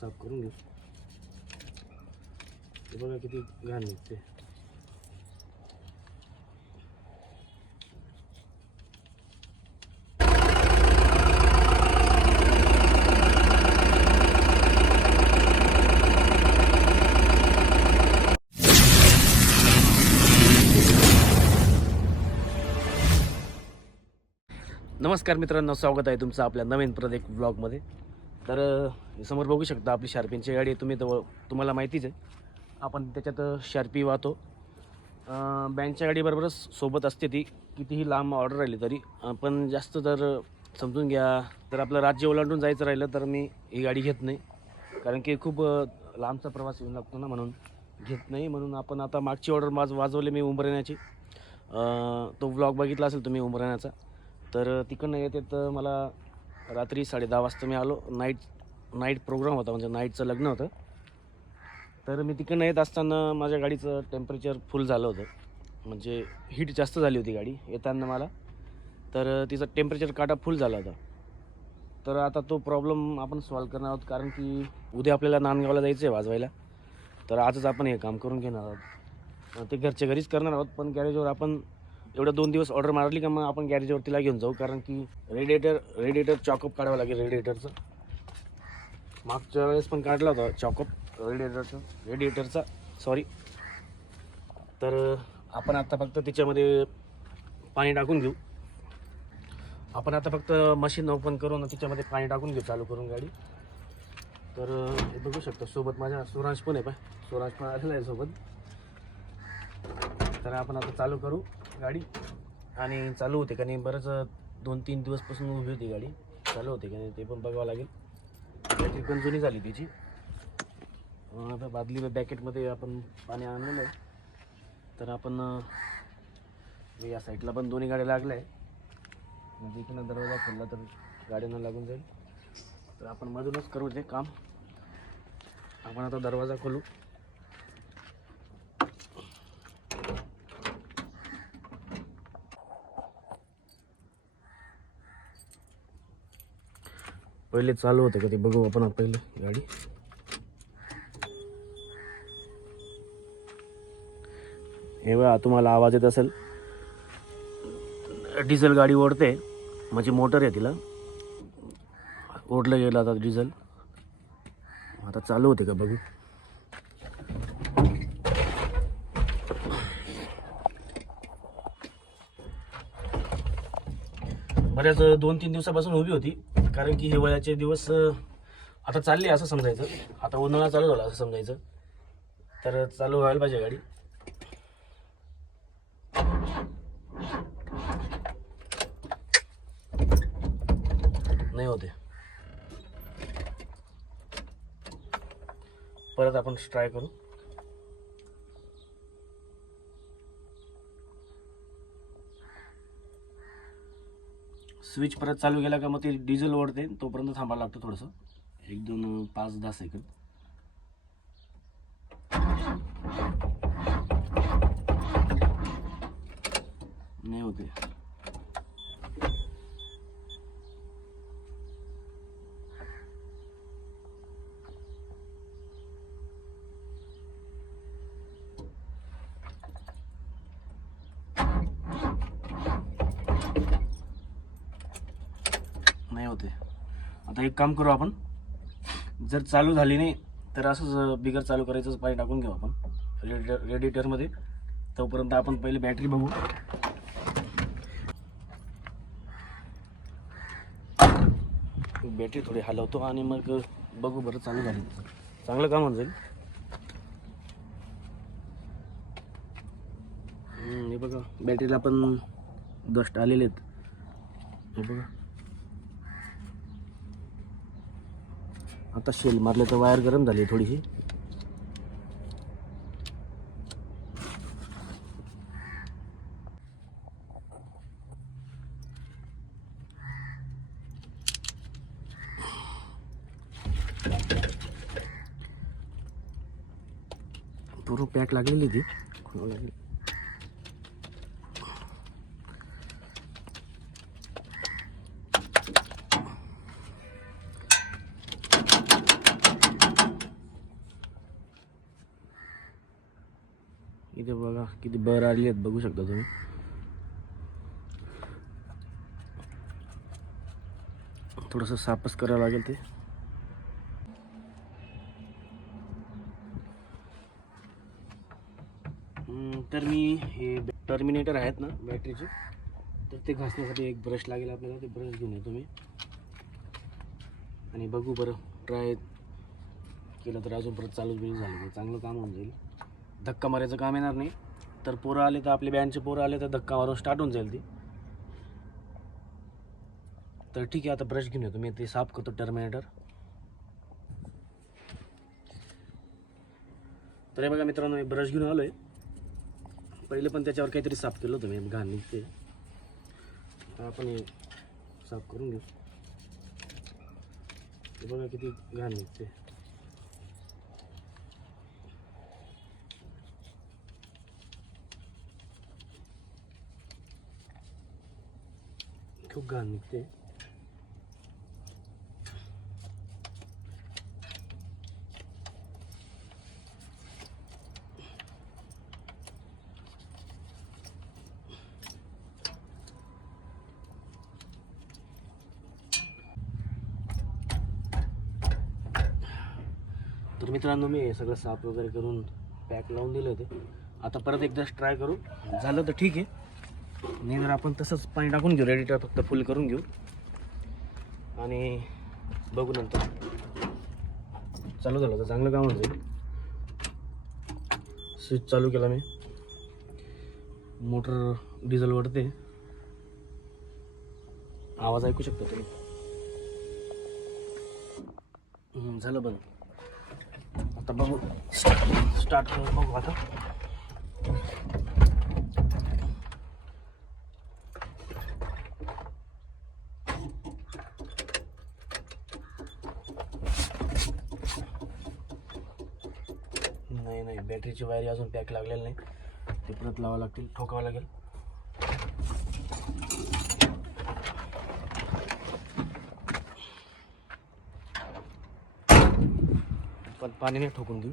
साफ करून घेऊ. हे बघा किती घाण निघते. नमस्कार मित्रांनो, स्वागत आहे तुमचं आपल्या नवीन परत एक ब्लॉगमध्ये. तर समोर बघू शकता आपली शार्पींची गाडी आहे. तुम्हाला माहितीच आहे, आपण त्याच्यात शार्पी वाहतो. बँकच्या गाडीबरोबरच सोबत असते ती, कितीही लांब ऑर्डर राहिली तरी. पण जास्त जर समजून घ्या, तर आपलं राज्य ओलांडून जायचं राहिलं तर मी ही गाडी घेत नाही, कारण की खूप लांबचा प्रवास येऊन लागतो ना, म्हणून घेत नाही. म्हणून आपण आता मागची ऑर्डर वाजवली मी उंबरण्याची. तो व्लॉग बघितला असेल तुम्ही उंबरण्याचा. तर तिकडनं येते तर मला रात्री 10:30 वाजता मी आलो. नाईट प्रोग्राम होता, म्हणजे नाईटचं लग्न होतं. तर मी तिकडनं येत असताना माझ्या गाडीचं टेम्परेचर फुल झालं होतं, म्हणजे हीट जास्त झाली होती गाडी येताना मला. तर तिचं टेम्परेचर काटा फुल झाला होता. तर आता तो प्रॉब्लेम आपण सॉल्व करणार आहोत, कारण की उद्या आपल्याला नांदगावला जायचं आहे वाजवायला. तर आजच आपण हे काम करून घेणार आहोत. ते घरच्या घरीच करणार आहोत, पण गॅरेजवर आपण एवढं 2 दिवस ऑर्डर मारली का मग आपण गॅरेजवर तिला घेऊन जाऊ, कारण की रेडिएटर चॉकअप काढावं लागेल. रेडिएटरचं मागच्या वेळेस पण काढला होता चॉकअप रेडिएटरचा सॉरी. तर आपण आता फक्त तिच्यामध्ये पाणी टाकून घेऊ. आपण आता फक्त मशीन ओपन करून तिच्यामध्ये पाणी टाकून घेऊ, चालू करून गाडी. तर हे बघू शकतो, सोबत माझ्या सुरांश पण आहे. सुरांश पण आलेला आहे सोबत. तर आपण आता चालू करू गाडी. आणि चालू होते का नाही, बरंच 2-3 दिवसपासून उभी होती गाडी. चालू होते का नाही ते पण बघावं लागेल. बॅटरी पण जुनी झाली तिची. बादली बॅकेटमध्ये आपण पाणी आणलेलं आहे. तर आपण या साईडला पण दोन्ही गाड्या लागल्या आहे, म्हणजे इकडनं दरवाजा खोलला तर गाड्यांना लागून जाईल. तर आपण मधूनच करू ते काम. आपण आता दरवाजा खोलू. पहिले चालू होते का ते बघू आपण पहिले गाडी. हे बघा, तुम्हाला आवाज येत असेल, डिझेल गाडी ओढते, म्हणजे मोटर आहे तिला ओढलं गेलं आता डिझेल. आता चालू होते का बघू. बऱ्याच 2-3 दिवसापासून उभी होती, कारण की हिवाळ्याचे दिवस आता चालले असं समजायचं. आता उन्हाळा चालू झाला असं समजायचं. तर चालू व्हायला पाहिजे गाडी. नाही होते, परत आपण ट्राय करू. स्विच परत चालू केला का मग ते डिझेल ओढते, तोपर्यंत थांबायला लागतं थोडंसं, 1-2 5-10 सेकंद. नाही होते. नाही होते. आता एक काम करू आपण, जर चालू झाली नाही तर असंच बिगर चालू करायचं पाणी टाकून घेऊ आपण रेडिएटरमध्ये. तोपर्यंत आपण पहिले बॅटरी बघू. बॅटरी थोडी हलवतो आणि मग बघू बरं चालू झाली, चांगलं काम होऊन जाईल. हे बघा, बॅटरीला पण डस्ट आलेले आहेत. हे बघा, आता शेल मारले तर वायर गरम झाली थोडीशी. पूर्ण पॅक लागलेली ती. इथे बघा किती बर आली आहेत, बघू शकता तुम्ही. थोडंसं साफच करावं लागेल ते. तर मी हे टर्मिनेटर आहेत ना बॅटरीचे, तर ते घासण्यासाठी एक ब्रश लागेल आपल्याला. ते ब्रश घेऊन येतो मी आणि बघू बरं, ट्राय केलं तर अजून परत चालूच बिल झालं तर चांगलं काम होऊन जाईल. धक्का मारायचं काम येणार नाही. तर पोरं आले तर, आपले बँडचे पोरं आले तर धक्का मारून स्टार्ट होऊन जाईल ती. तर ठीक आहे, आता ब्रश घेऊन येतो मी, ते साफ करतो टर्मिनेटर. तर हे बघा मित्रांनो, मी ब्रश घेऊन आलो आहे. पहिले पण त्याच्यावर काहीतरी साफ केलं होतं मी, घाण निघते. आपण हे साफ करून घेऊ. हे बघा किती घाण निघते. खूप घाण निघते. तर मित्रांनो, मी हे सगळं साफ वगैरे करून पॅक लावून दिलं होते. आता परत एकदाच ट्राय करू, झालं तर ठीक आहे. नाही तर आपण तसंच पाणी टाकून घेऊ, रेडिएटर फक्त फुल करून घेऊ आणि बघू नंतर. चालू झालं तर चांगलं काम होऊन जाईल. स्विच चालू केला मी, मोटर डिझेल वरते, आवाज ऐकू शकता तुम्ही. झालं बंद. आता बघू, स्टार्ट करून बघू आता. नाही, बॅटरीची वायरी अजून पॅक लागलेली नाही, ते परत लावावं लागतील, ठोकावं लागेल. पण पाणीने ठोकून देऊ.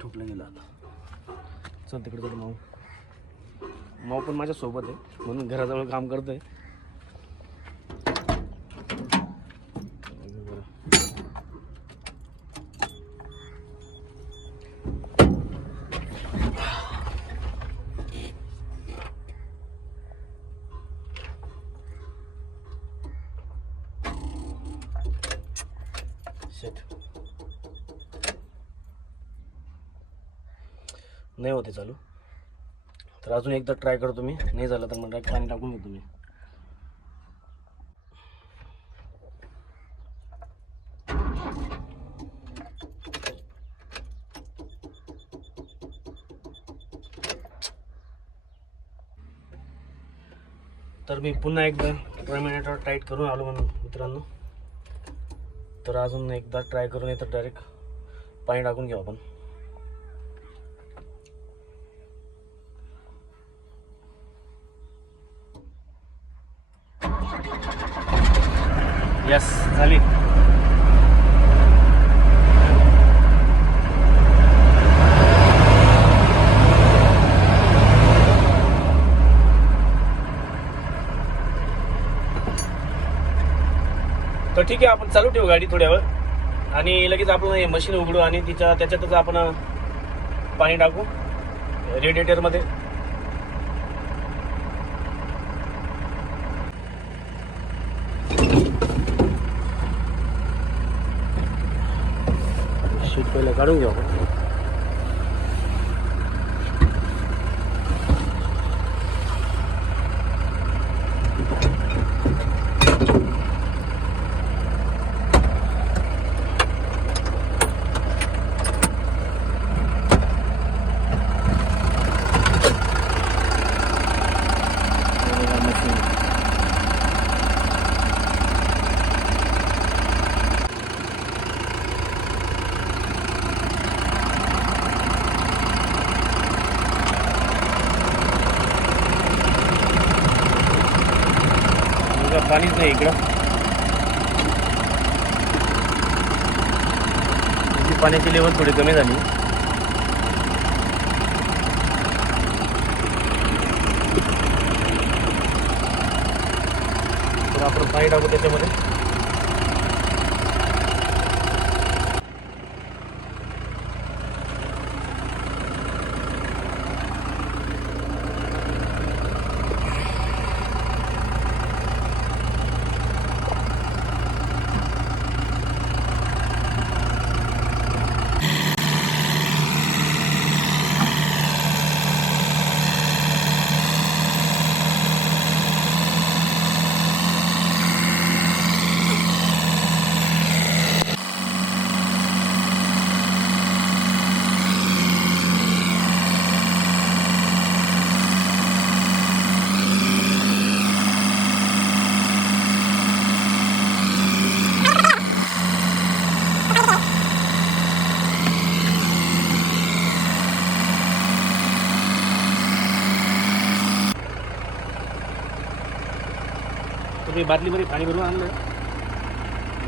ठोकलं गेलं आता. चल तिकडे जाऊ. माऊ पण माझ्या सोबत आहे, म्हणून घराजवळ काम करतोय. नाही होते चालू, तर अजून एकदा ट्राय करतो मी. नाही झालं तर मग पाणी टाकून घेतो मी. तर मी पुन्हा एकदा टर्मिनेटर टाईट करून आलो म्हणून मित्रांनो. तर अजून एकदा ट्राय करून येतं, डायरेक्ट पाणी टाकून घेऊ आपण. यस, झाली. तर ठीक आहे, आपण चालू ठेवू गाडी थोड्या वेळ आणि लगेच आपण हे मशीन उघडू आणि त्याच्यातच आपण पाणी टाकू रेडिएटरमध्ये. शीट पहिलं काढून घेऊ आपण. पाणीच नाही इकडं. पाण्याची लेवल थोडी कमी झाली. तर आपण पाणी टाकू त्याच्यामध्ये. तुम्ही बाटलीमध्ये पाणी भरून आणलं,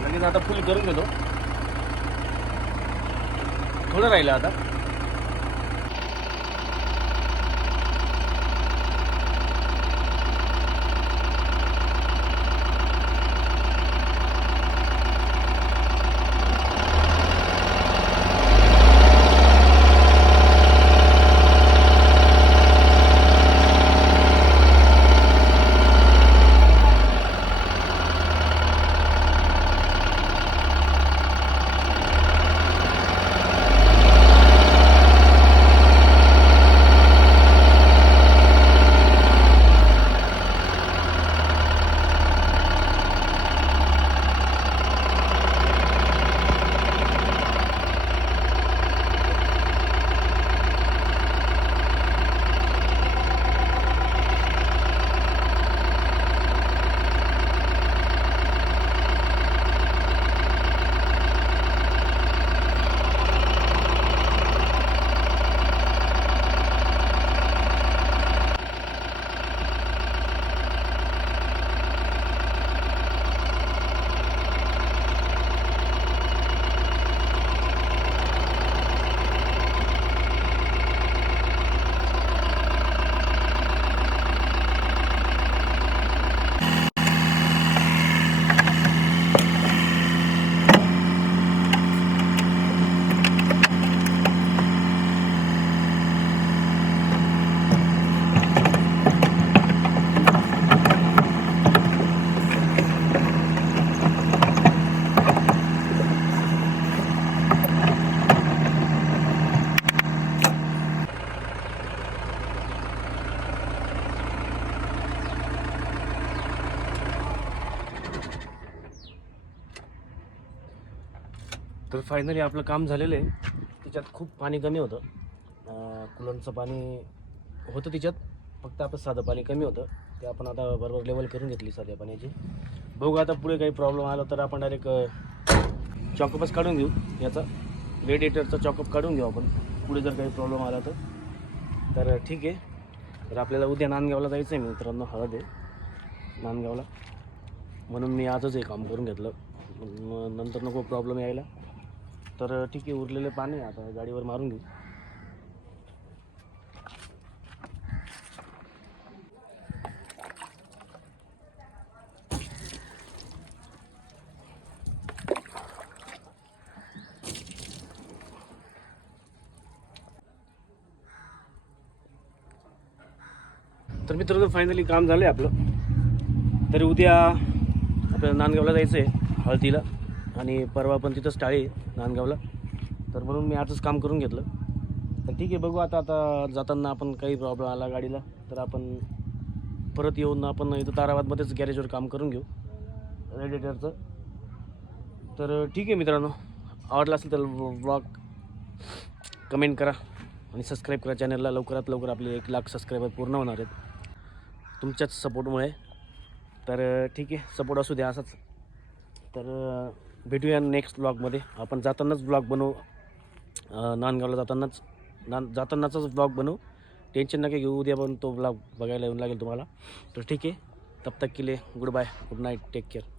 लगेच आता फुल करून घेतो. थोडं राहिलं आता. तर फायनली आपलं काम झालेलं आहे. त्याच्यात खूप पाणी कमी होतं. कुलरचं पाणी होतं त्याच्यात, फक्त आपलं साधं पाणी कमी होतं. ते आपण आता बरोबर लेवल करून घेतली साध्या पाण्याची. बघू आता पुढे काही प्रॉब्लेम आला तर आपण डायरेक्ट चॉकअपच काढून घेऊ. याचा रेडिएटरचा चॉकअप काढून घेऊ आपण, पुढे जर काही प्रॉब्लेम आला तर ठीक आहे. तर आपल्याला उद्या नांदगावला जायचं आहे मित्रांनो, हळद आहे नांदगावला, म्हणून मी आजच हे काम करून घेतलं. नंतर नको प्रॉब्लेम यायला. तर ठीक आहे, उरलेले पाणी आता गाडीवर मारून घेऊ. तर मित्रांनो फायनली काम झालं आहे आपलं. तरी उद्या आपल्याला नांदगावला जायचं आहे हळदीला, आणि परवा पण तिथंच टाळी आहे नांदगावला. तर म्हणून मी आजच काम करून घेतलं. तर ठीक आहे, बघू आता जाताना आपण काही प्रॉब्लेम आला गाडीला तर आपण परत येऊन आपण इथं ताराबादमध्येच गॅरेजवर काम करून घेऊ रेडिएटरचं. तर ठीक आहे मित्रांनो, आवडला असेल तर ब्लॉग कमेंट करा आणि सबस्क्राईब करा चॅनलला. लवकरात लवकर आपले 1 लाख सबस्क्रायबर पूर्ण होणार आहेत तुमच्याच सपोर्टमुळे. तर ठीक आहे, सपोर्ट असू द्या असाच. तर भेटूया नेक्स्ट ब्लॉगमध्ये. आपण जातानाच ब्लॉग बनवू, नांदगावला जातानाचाच ब्लॉग बनवू. टेन्शन नका घेऊ, उद्या पण तो ब्लॉग बघायला येऊन लागेल तुम्हाला. तर ठीक आहे, तब तक के लिए goodbye, good night, take care.